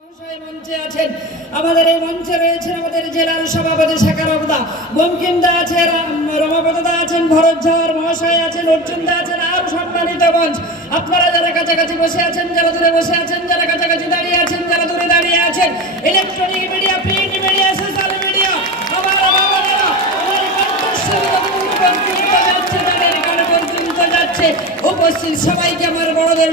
মঞ্চে আছেন। আমাদের এই মঞ্চে রয়েছেন আমাদের জেলার সভাপতি শাকারবদা বঙ্কিমদা আছে রাম- রমাপদা আছেন, ভরত ঝড়, মহাশয় আছেন অর্জুনদা আছেন, আর সম্মানিত মঞ্চ। আপনারা যারা কাছাকাছি বসে আছেন, যারা দূরে বসে আছেন, যারা কাছাকাছি দাঁড়িয়ে আছেন, যারা দূরে দাঁড়িয়ে আছেন electronic media print media social media আমার যাচ্ছে, উপস্থিত সবাইকে আমার বড়দের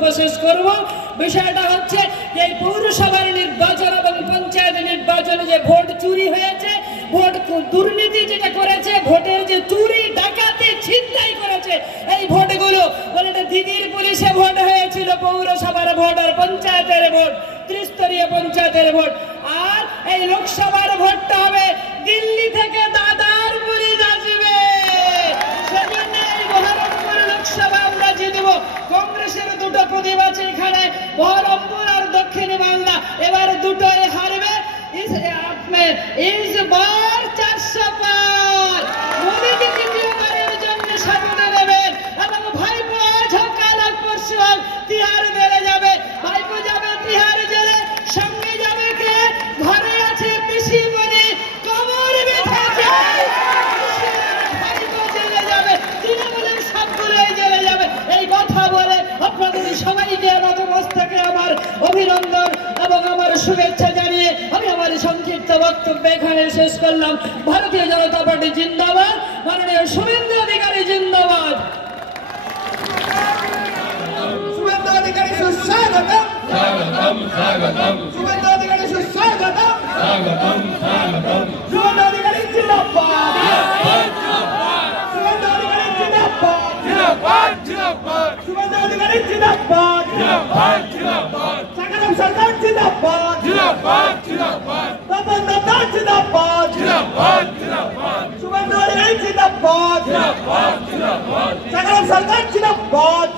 বক্তব্য শেষ করব। বিষয়টা হচ্ছে এই পৌরসভার নির্বাচন এবং পঞ্চায়েত নির্বাচনে যে ভোট চুরি হয়েছে, ভোট দুর্নীতি যেটা করেছে, ভোটের যে চুরি, ডাকাতি, ছিনতাই করেছে, এই ভোটগুলো বলে দিদির পুলিশে ভোট হয়েছিল, পৌরসভার ভোট আর পঞ্চায়েতের ভোট, ত্রিস্তরীয় পঞ্চায়েতের ভোট। আর এই লোকসভার ভোটটা হবে দিল্লি থেকে দাদার পুলিশ আসবে সেজন্য এই বহরমপুর লোকসভা আমরা জিতব কংগ্রেসের দুটো প্রদীপ আছে এখানে। বহরমপুর আর দক্ষিণ বাংলা। এবার দুটোই হারবে। ইস আপনার ইস বার সংক্ষিপ্ত বক্তব্য এখানে শেষ করলাম। ভারতীয় জনতা পার্টি জিন্দাবাদ মাননীয় শুভেন্দু অধিকারী জিন্দাবাদ। শুভেন্দু অধিকারী সুস্বাগতম। স্বাগতম স্বাগতম। শুভেন্দু অধিকারী সুস্বাগতম। স্বাগতম স্বাগতম। শুভেন্দু অধিকারী জিন্দাবাদ। শুভেন্দু অধিকারী জিন্দাবাদ। জিন্দাবাদ জিন্দাবাদ। শুভেন্দু অধিকারী জিন্দাবাদ। জিন্দাবাদ জিন্দাবাদ। সাকারাম সরকার জিন্দাবাদ জিন্দাবাদ জিন্দাবাদ তপন দত্ত জিন্দাবাদ জিন্দাবাদ জিন্দাবাদ শুভেন্দু অধিকারী জিন্দাবাদ জিন্দাবাদ জিন্দাবাদ সাকারাম সরকার জিন্দাবাদ